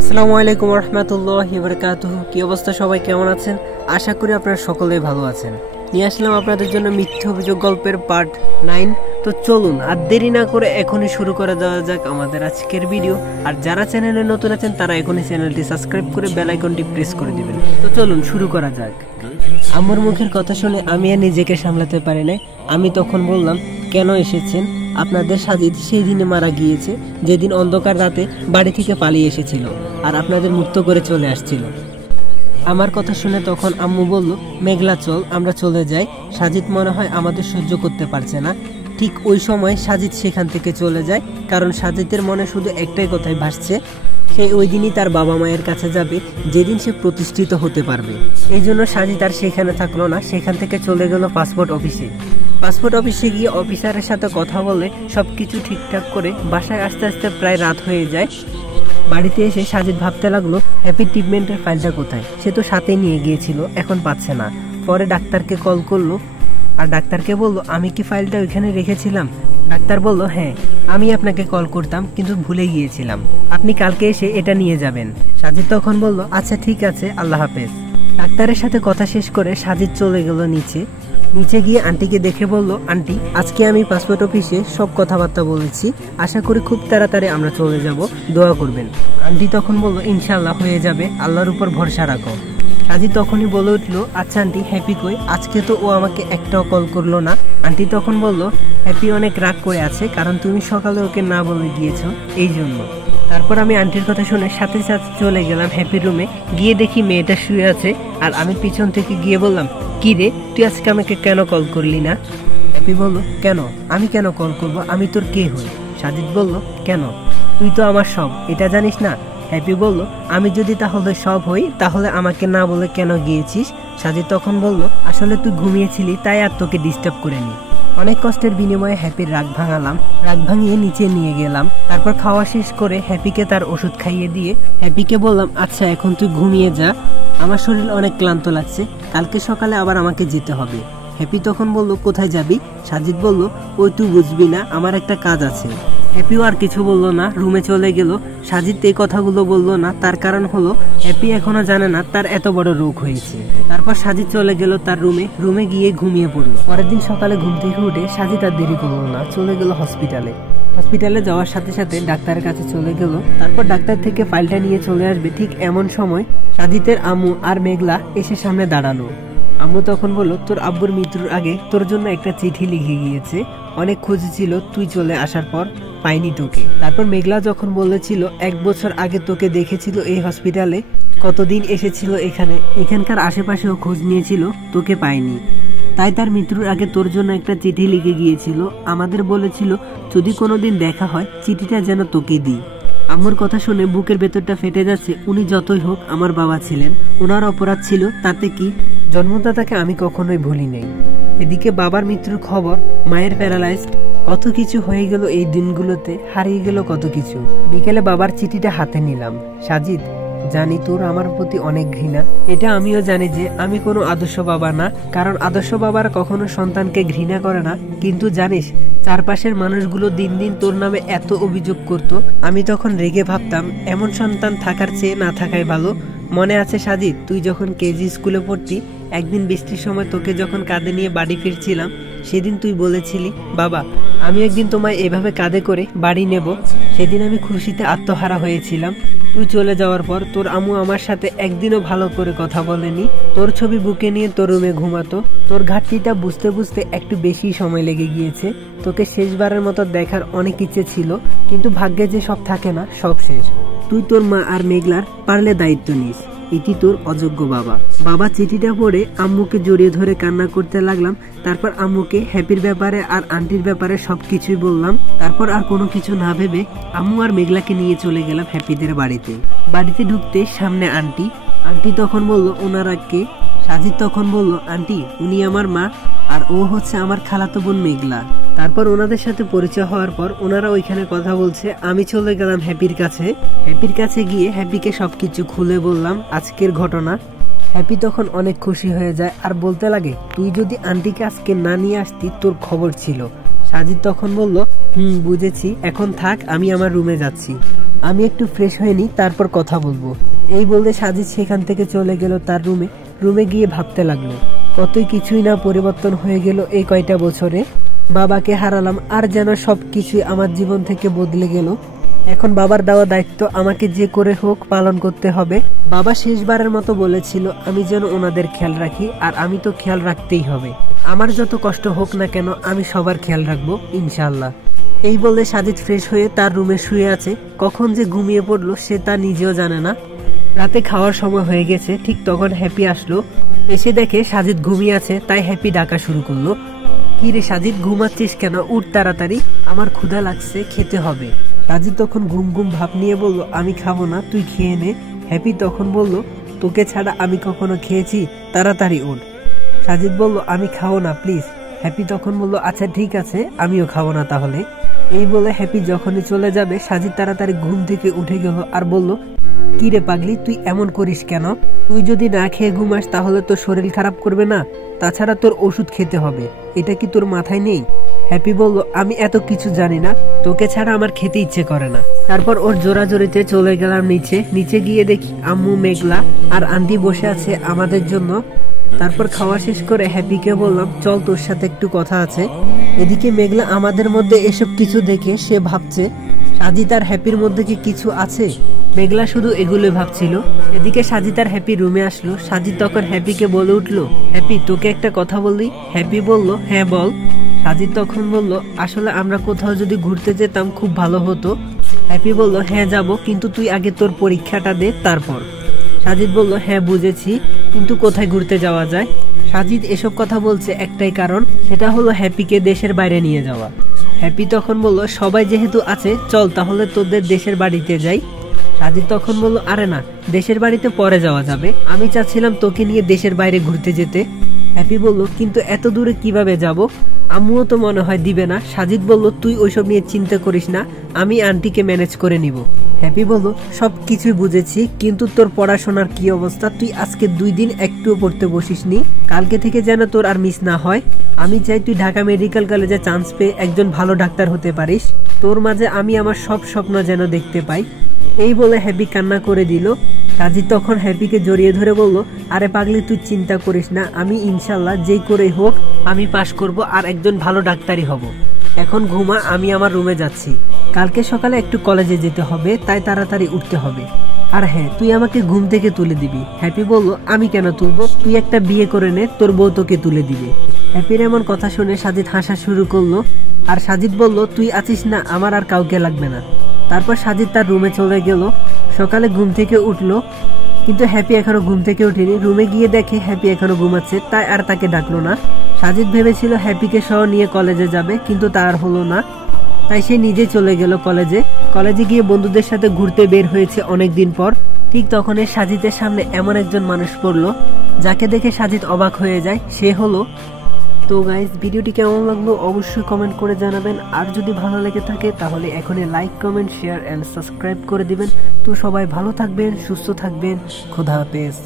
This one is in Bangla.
আসসালামু আলাইকুম রহমতুল্লাহি বারাকাতুহু। কি অবস্থা সবাই, কেমন আছেন? আশা করি আপনারা সকলেই ভালো আছেন। নিয়ে আসলাম আপনাদের জন্য মিথ্যা অভিযোগ গল্পের পার্ট 9। তো চলুন আর দেরি না করে এখনই শুরু করে দেওয়া যাক আমাদের আজকের ভিডিও। আর যারা চ্যানেলে নতুন আছেন তারা এখনই চ্যানেলটি সাবস্ক্রাইব করে বেল আইকনটি প্রেস করে দিবেন। তো চলুন শুরু করা যাক। আমার মুখের কথা শুনে আমি আর নিজেকে সামলাতে পারি নাই। আমি তখন বললাম, কেন এসেছেন? আপনাদের সাজিদ সেই দিনে মারা গিয়েছে যেদিন অন্ধকার রাতে বাড়ি থেকে পালিয়ে এসেছিল আর আপনাদের মুক্ত করে চলে আসছিল। আমার কথা শুনে তখন আম্মু বলল, মেঘলা চল আমরা চলে যাই, সাজিদ মনে হয় আমাদের সহ্য করতে পারছে না। ঠিক ওই সময় সাজিদ সেখান থেকে চলে যায়, কারণ সাজিদের মনে শুধু একটাই কথাই ভাসছে, সে ওই দিনই তার বাবা মায়ের কাছে যাবে যেদিন সে প্রতিষ্ঠিত হতে পারবে। এই জন্য সাজিদ আর সেখানে থাকলো না, সেখান থেকে চলে গেল পাসপোর্ট অফিসে। পাসপোর্ট অফিসে গিয়ে অফিসারের সাথে কথা বলে সবকিছু ঠিকঠাক করে বাসায় আস্তে আস্তে প্রায় রাত হয়ে যায়। বাড়িতে এসে সাজিদ ভাবতে লাগলো, হ্যাপি ট্রিটমেন্টের ফাইলটা কোথায়? সে তো সাথে নিয়ে গিয়েছিল, এখন পাচ্ছে না। পরে ডাক্তারকে কল করলো আর ডাক্তারকে বললো, আমি কি ফাইলটা ওইখানে রেখেছিলাম? ডাক্তার বলল, হ্যাঁ আমি আপনাকে কল করতাম কিন্তু ভুলে গিয়েছিলাম, আপনি কালকে এসে এটা নিয়ে যাবেন। সাজিদ তখন বলল, আচ্ছা ঠিক আছে, আল্লাহ হাফেজ। ডাক্তারের সাথে কথা শেষ করে সাজিদ চলে গেল নিচে গিয়ে আন্টিকে দেখে বলল, আন্টি আজকে আমি পাসপোর্ট অফিসে সব কথাবার্তা বলেছি, আশা করি খুব তাড়াতাড়ি আমরা চলে যাব, দোয়া করবেন। আন্টি তখন বলল, ইনশাআল্লাহ হয়ে যাবে, আল্লাহর উপর ভরসা রাখো। সাজিদ তখনই বলে উঠলো, আচ্ছা আন্টি হ্যাপি কই? আজকে তো ও আমাকে একটাও কল করলো না। আন্টি তখন বলল, হ্যাপি অনেক রাগ করে আছে, কারণ তুমি সকালে ওকে না বলে গিয়েছো, এই জন্য। তারপর আমি আন্টির কথা শুনে সাথে সাথে চলে গেলাম হ্যাপির রুমে। গিয়ে দেখি মেয়েটা শুয়ে আছে আর আমি পিছন থেকে গিয়ে বললাম, কি রে তুই আজকে আমাকে কেন কল করলি না? হ্যাপি বলল, কেন? আমি কেন কল করবো? আমি তোর কে হই? সাজিদ বলল, কেন? তুই তো আমার সব, এটা জানিস না? হ্যাপি বলল, আমি যদি তাহলে সব হই তাহলে আমাকে না বলে কেন গিয়েছিস? সাজিদ তখন বলল, আসলে তুই ঘুমিয়েছিলি তাই আর তোকে ডিস্টার্ব করিনি। অনেক কষ্টের বিনিময়ে হ্যাপির রাগ ভাঙালাম, রাগ ভাঙিয়ে নিচে নিয়ে গেলাম। তারপর খাওয়া শেষ করে হ্যাপিকে তার ওষুধ খাইয়ে দিয়ে হ্যাপিকে বললাম, আচ্ছা এখন তুই ঘুমিয়ে যা, আমার শরীর অনেক ক্লান্ত লাগছে, কালকে সকালে আবার আমাকে যেতে হবে। হ্যাপি তখন বলল, কোথায় যাবি? সাজিদ বলল, ওই তুই বুঝবি না, আমার একটা কাজ আছে। হ্যাপিও আর কিছু বলল না, রুমে চলে গেল। সাজিদ এই কথাগুলো বলল না, তার কারণ হলো হ্যাপি এখনো জানে না তার এত বড় রোগ হয়েছে। তারপর সাজিদ চলে গেল তার রুমে গিয়ে ঘুমিয়ে পড়লো। পরের দিন সকালে ঘুম থেকে উঠে সাজিদ আর দেরি করলো না, চলে গেল হসপিটালে যাওয়ার সাথে সাথে ডাক্তারের কাছে চলে গেল। তারপর ডাক্তার থেকে ফাইলটা নিয়ে চলে আসবে, ঠিক এমন সময় সাজিদের আম্মু আর মেঘলা এসে সামনে দাঁড়ালো। আম্মু তখন বলল, তোর আব্বুর মৃত্যুর আগে তোর জন্য একটা চিঠি লিখে গিয়েছে, অনেক খুঁজেছিল, তুই চলে আসার পর পাইনি তোকে। তারপর মেঘলা যখন বলেছিল 1 বছর আগে তোকে দেখেছিল এই হসপিটালে, কতদিন এসেছিল এখানকার আশেপাশেও খোঁজ নিয়েছিল, তোকে পাইনি, তাই তার মৃত্যুর আগে তোর জন্য একটা চিঠি লিখে গিয়েছিল, আমাদের বলেছিল যদি কোনোদিন দেখা হয় চিঠিটা যেন তোকে দিই। আম্মুর কথা শুনে বুকের ভেতরটা ফেটে যাচ্ছে। উনি যতই হোক আমার বাবা ছিলেন, ওনার অপরাধ ছিল, তাতে কি? জন্মদাতাকে আমি কখনোই ভুলি নাই। এদিকে বাবার মৃত্যুর খবর, মায়ের প্যারালাইজড, কত কিছু হয়ে গেল এই দিনগুলোতে, হারিয়ে গেল কত কিছু। বিকেলে বাবার চিঠিটা হাতে নিলাম। সাজিদ, জানি তোর আমার প্রতি অনেক ঘৃণা, এটা আমিও জানি যে আমি কোনো আদর্শ বাবা না, কারণ আদর্শ বাবারা কখনো সন্তানকে ঘৃণা করে না। কিন্তু জানিস চারপাশের মানুষগুলো দিন দিন তোর নামে এত অভিযোগ করত, আমি তখন রেগে ভাবতাম এমন সন্তান থাকার চেয়ে না থাকাই ভালো। মনে আছে সাজিদ, তুই যখন কেজি স্কুলে পড়তি, একদিন বৃষ্টির সময় তোকে যখন কাঁধে নিয়ে বাড়ি ফিরছিলাম, সেদিন তুই বলেছিলি, বাবা আমি একদিন তোমায় এভাবে কাঁধে করে বাড়ি নেব। সেদিন আমি খুশিতে আত্মহারা হয়েছিলাম। তুই চলে যাওয়ার পর তোর আম্মু আমার সাথে একদিনও ভালো করে কথা বলেনি, তোর ছবি বুকে নিয়ে তোর রুমে ঘুমাতো। তোর ঘাটতিটা বুঝতে বুঝতে একটু বেশি সময় লেগে গিয়েছে। তোকে শেষবারের মতো দেখার অনেক ইচ্ছে ছিল, কিন্তু ভাগ্যে যে সব থাকে না, সব শেষ। তুই তোর মা আর মেঘলার পারলে দায়িত্ব নিস, এটি তোর অযোগ্য বাবা। বাবা চিঠিটা পড়ে আম্মুকে জড়িয়ে ধরে কান্না করতে লাগলাম। তারপর আম্মুকে হ্যাপির ব্যাপারে আর আন্টির ব্যাপারে সবকিছুই বললাম। তারপর আর কোনো কিছু না ভেবে আম্মু আর মেঘলাকে নিয়ে চলে গেলাম হ্যাপিদের বাড়িতে ঢুকতে সামনে আন্টি তখন বলল, ওনারা কে? সাজিদ তখন বলল, আন্টি উনি আমার মা আর ও হচ্ছে আমার খালাতো বোন মেঘলা। তারপর ওনাদের সাথে পরিচয় হওয়ার পর ওনারা ওইখানে কথা বলছে, আমি চলে গেলাম হ্যাপির কাছে গিয়ে হ্যাপিকে সবকিছু খুলে বললাম আজকের ঘটনা। হ্যাপি তখন অনেক খুশি হয়ে যায় আর বলতে লাগে, তুই যদি আন্টিকে আজকে না নিয়ে আসতি তোর খবর ছিল। সাজিদ তখন বলল, বুঝেছি, এখন থাক, আমি আমার রুমে যাচ্ছি। আমি একটু ফ্রেশ হয়ে নিই, তারপর কথা বলবো। এই বলতে সাজিদ সেখান থেকে চলে গেল তার রুমে গিয়ে ভাবতে লাগলো কতই কিছুই না পরিবর্তন হয়ে গেল এই কয়টা বছরে। বাবাকে হারালাম আর যেন সবকিছুই আমার জীবন থেকে বদলে গেল। এখন বাবার দেওয়া দায়িত্ব আমাকে যে করে হোক পালন করতে হবে। বাবা শেষবারের মতো বলেছিল আমি যেন ওনাদের খেয়াল রাখি, আর আমি তো খেয়াল রাখতেই হবে। আমার যত কষ্ট হোক না কেন আমি সবার খেয়াল রাখবো ইনশাআল্লাহ। এই বলে সাজিদ ফ্রেশ হয়ে তার রুমে শুয়ে আছে। কখন যে ঘুমিয়ে পড়লো সে তা নিজেও জানে না। রাতে খাওয়ার সময় হয়ে গেছে, ঠিক তখন হ্যাপি আসলো। এসে দেখে সাজিদ ঘুমিয়ে আছে, তাই হ্যাপি ডাকা শুরু করলো। কি রে সাজিদ, ঘুমাচ্ছিস কেন? উঠ তাড়াতাড়ি, আমার ক্ষুধা লাগছে, খেতে হবে। সাজিদ তখন ঘুম ঘুম ভাব নিয়ে বলল আমি খাবো না, তুই খেয়ে নে। হ্যাপি তখন বলল তোকে ছাড়া আমি কখনো খেয়েছি, তাড়াতাড়ি ওঠ। সাজিদ বলল আমি খাবো না প্লিজ। হ্যাপি তখন বলল আচ্ছা ঠিক আছে, আমিও খাবো না তাহলে। এই বলে হ্যাপি যখনই চলে যাবে সাজিদ তাড়াতাড়ি ঘুম থেকে উঠে গেল আর বলল কি রে পাগলি, তুই এমন করিস কেন? তুই যদি না খেয়ে ঘুমাস তাহলে তোর শরীর খারাপ করবে না? তাছাড়া তোর ওষুধ খেতে হবে, এটা কি তোর মাথায় নেই? হ্যাপি বলল আমি এত কিছু জানি না, তোকে ছাড়া আমার খেতে ইচ্ছে করে না। তারপর ওর জোরাজোরিতে চলে গেলাম নিচে গিয়ে দেখি আম্মু, মেঘলা আর আন্টি বসে আছে আমাদের জন্য। তারপর খাওয়া শেষ করে হ্যাপিকে বললাম চল তোর সাথে একটু কথা আছে। এদিকে মেঘলা আমাদের মধ্যে এসব কিছু দেখে সে ভাবছে সাজিদ আর হ্যাপির মধ্যে কি কিছু আছে। মেঘলা শুধু এগুলোই ভাবছিল। এদিকে সাজিদ আর হ্যাপি রুমে আসলো। সাজিদ তখন হ্যাপিকে বলে উঠলো হ্যাপি তোকে একটা কথা বলি। হ্যাপি বলল হ্যাঁ বল। সাজিদ তখন বলল আসলে আমরা কোথাও যদি ঘুরতে যেতাম খুব ভালো হতো। হ্যাপি বলল হ্যাঁ যাব, কিন্তু তুই আগে তোর পরীক্ষাটা দে তারপর। সাজিদ বলল হ্যাঁ বুঝেছি, কিন্তু কোথায় ঘুরতে যাওয়া যায়? সাজিদ এসব কথা বলছে একটাই কারণ, সেটা হলো হ্যাপিকে দেশের বাইরে নিয়ে যাওয়া। হ্যাপি তখন বলল সবাই যেহেতু আছে চল তাহলে তোদের দেশের বাড়িতে যাই। সাজিদ তখন বলল আরে না, দেশের বাড়িতে পরে যাওয়া যাবে, আমি চাচ্ছিলাম তোকে নিয়ে দেশের বাইরে ঘুরতে যেতে। হ্যাপি বলল কিন্তু এত দূরে কিভাবে যাব? আম্মুও তো মনে হয় দিবে না। সাজিদ বলল তুই ওইসব নিয়ে চিন্তা করিস না, আমি আন্টিকে ম্যানেজ করে নিব। হ্যাপি বলল সব কিছুই বুঝেছি, কিন্তু তোর পড়াশোনার কি অবস্থা? তুই আজকে 2 দিন একটুও পড়তে বসিসনি, কালকে থেকে যেন তোর আর মিস না হয়। আমি চাই তুই ঢাকা মেডিকেল কলেজে চান্স পেয়ে একজন ভালো ডাক্তার হতে পারিস। তোর মাঝে আমি আমার সব স্বপ্ন যেন দেখতে পাই। এই বলে হ্যাপি কান্না করে দিল। সাজিদ তখন হ্যাপিকে জড়িয়ে ধরে বলল আরে পাগলি তুই চিন্তা করিস না, আমি ইনশাল্লাহ যেই করেই হোক আমি পাশ করব আর একজন ভালো ডাক্তারই হব। এখন ঘুমা, আমি আমার রুমে যাচ্ছি। কালকে সকালে একটু কলেজে যেতে হবে, তাই তাড়াতাড়ি উঠতে হবে। আর হ্যাঁ তুই আমাকে ঘুম থেকে তুলে দিবি। হ্যাপি বলল আমি কেন তুলবো, তুই একটা বিয়ে করে নে, তোর বউ তোকে তুলে দিবে। হ্যাপির এমন কথা শুনে সাজিদ হাসা শুরু করলো। আর সাজিদ বলল তুই আছিস না, আমার আর কাউকে লাগবে না। তারপর সাজিদ তার রুমে চলে গেল। সকালে ঘুম থেকে উঠলো, কিন্তু হ্যাপি এখনো ঘুম থেকে উঠেনি। রুমে গিয়ে দেখে হ্যাপি এখনো ঘুমাচ্ছে, তাই আর তাকে ডাকলো না। সাজিদ ভেবেছিল হ্যাপিকে সহ নিয়ে কলেজে যাবে, কিন্তু তার হলো না, তাই সে নিজে চলে গেল কলেজে গিয়ে বন্ধুদের সাথে ঘুরতে বের হয়েছে অনেকদিন পর। ঠিক তখনই সাজিদের সামনে এমন একজন মানুষ পড়লো যাকে দেখে সাজিদ অবাক হয়ে যায়। সে হলো তো গাইস, ভিডিওটি কেমন লাগলো অবশ্যই কমেন্ট করে জানাবেন। আর যদি ভালো লেগে থাকে তাহলে এখনই like, comment, share and subscribe করে দিবেন। তো সবাই ভালো থাকবেন, সুস্থ থাকবেন, খোদা হাফেজ।